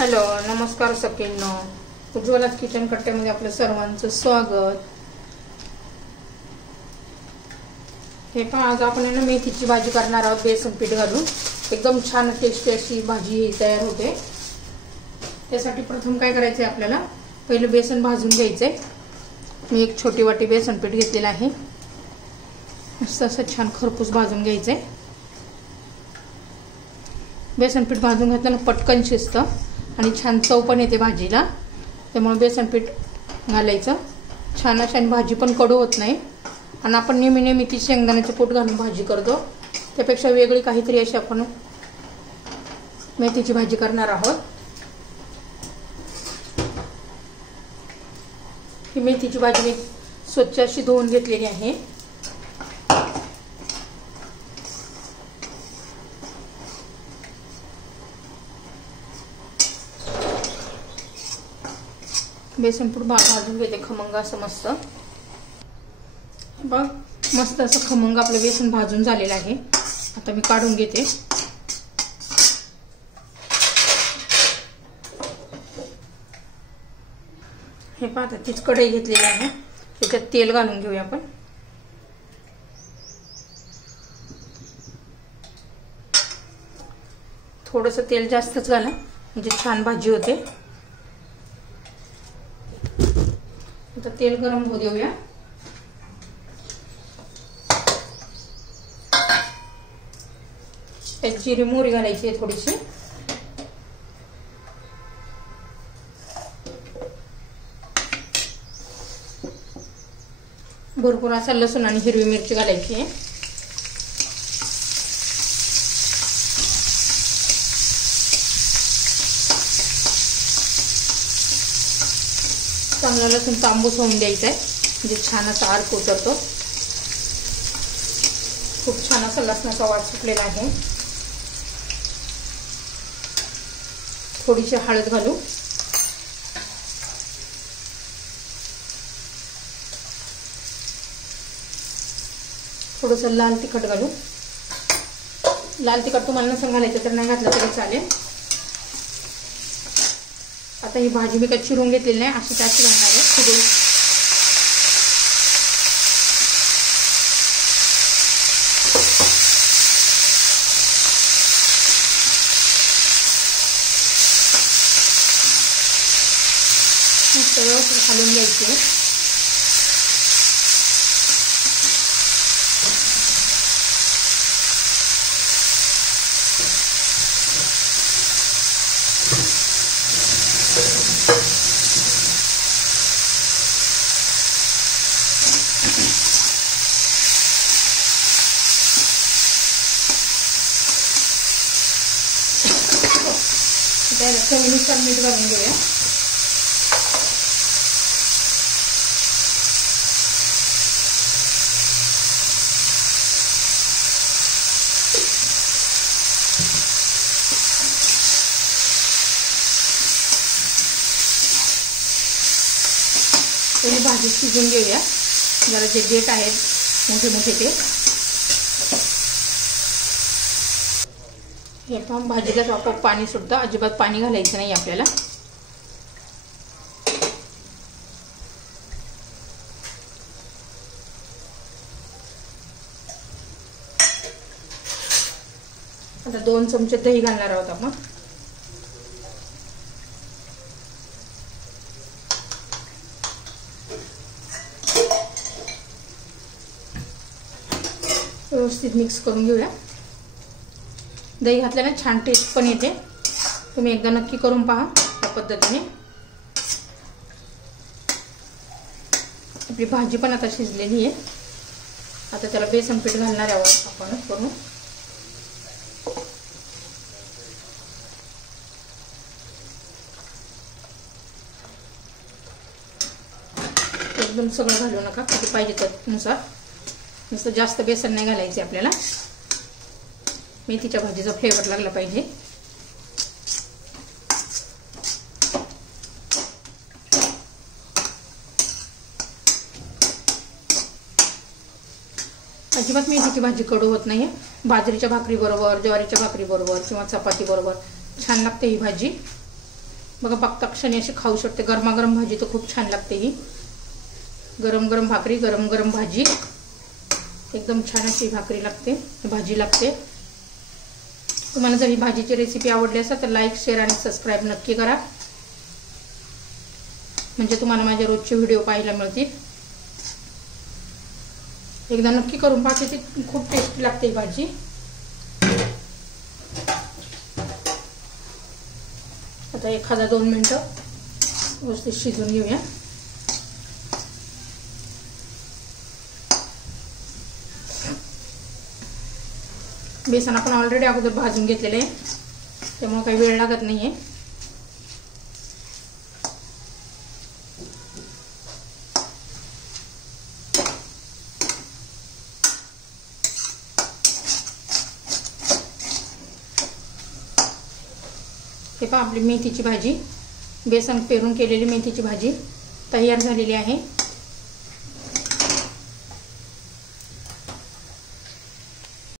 Hello, नमस्कार सगळ्यांना. उज्ज्वलाच kitchen कट्ट्यामध्ये आपलं सर्वांचं स्वागत. हे पहा, आज आपण मेथीची भाजी करणार आहोत बेसन पीठ घालून. एकदम छान टेस्टी अशी भाजी तयार होते. त्यासाठी प्रथम काय करायचं आहे, आपल्याला पहिले बेसन भाजून घ्यायचंय. मी एक छोटी वाटी बेसन पीठ घेतलेलं आहे. मस्त असं छान खरपूस भाजून घ्यायचंय. बेसन पीठ भाजून घातल्यानं पटकन शिजतं आणि छान चव पण येते भाजीला. त्यामुळे बेसन पीठ घालायचं. छान अशी भाजी पण कडू होत नाही. आणि आपण नेहमी ती शेंगदाण्याचं कूट घालून भाजी करतो, त्यापेक्षा वेगळी काहीतरी अशी आपण मेथीची भाजी करणार आहोत. ही मेथीची भाजी मी स्वच्छ अशी धुवून घेतलेली आहे. बेसन पीठ भाजून घेते खमंग असं मस्त. बघ, मस्त असं खमंग आपलं बेसन भाजून झालेलं आहे. आता मी काढून घेते. हे पहा, आता तीच कढई घेतलेली आहे. त्याच्यात तेल घालून घेऊया आपण. थोडंसं तेल जास्तच घाला म्हणजे छान भाजी होते. आता तेल गरम होऊ देऊया. त्यात जिरी मोहरी घालायची आहे थोडीशी. भरपूर असा लसूण आणि हिरवी मिरची घालायची आहे. चांगला लसूण तांबूस होऊन द्यायचा आहे, म्हणजे छान असा अर्क उतरतो. खूप छान असा लसणाचा वास सुटलेला आहे. थोडीशी हळद घालू. थोडंसं लाल तिखट घालू. लाल तिखट तुम्हाला नसेल घालायचं तर नाही घातलं तरी चालेल. आता ही भाजी मी काही चिरून घेतलेली नाही, अशी त्याची घालणार आहे. मस्त व्यवस्थित घालून घ्यायची. त्याला चवीनुसार मीठ घालून घेऊया. पहिले भाजी शिजून घेऊया. जरा जे देठ आहेत मोठे मोठे ते. हे पण भाजीलाच आपोआप पाणी सुटतं. अजिबात पाणी घालायचं नाही आपल्याला. आता 2 चमचे दही घालणार आहोत आपण. व्यवस्थित मिक्स करून घेऊया. दही घातल्याने छान टेस्ट पण येते. तुम्ही एकदा नक्की करून पहा त्या पद्धतीने. आपली भाजी पण आता शिजलेली आहे. आता त्याला बेसन पीठ घालणार आहोत आपण करून. एकदम सगळं घालू नका, किती पाहिजे त्यानुसार. नुसतं जास्त बेसन नाही घालायचे आपल्याला. मेथीच्या भाजीचा फ्लेवर लागला पाहिजे. अजिबात मेथीची भाजी कडू होत नाही. बाजरीच्या भाकरी बरोबर, ज्वारीच्या भाकरी बरोबर किंवा चपाती बरोबर छान लागते ही भाजी. बघा बघता क्षणी अशी खाऊ शकते. गरमागरम भाजी तर खूप छान लागते ही. गरम गरम भाकरी, गरम गरम भाजी, एकदम छान अशी भाकरी लागते, भाजी लागते. तुम्हाला जर ही भाजीची रेसिपी आवडली असेल तर लाईक, शेअर आणि सबस्क्राईब नक्की करा, म्हणजे तुम्हाला माझे रोजचे व्हिडिओ पाहायला मिळतील. एकदा नक्की करून पहा, ती खूप टेस्टी लागते ही भाजी. आता 1-2 मिनिटं व्यवस्थित शिजवून घेऊया. बेसन आपण ऑलरेडी अगोदर भाजून घेतलेले आहे, त्यामुळे काही वेळ लागत नाहीये. हे पहा आपली मेथीची भाजी, बेसन पेरून केलेली मेथीची भाजी तयार झालेली आहे.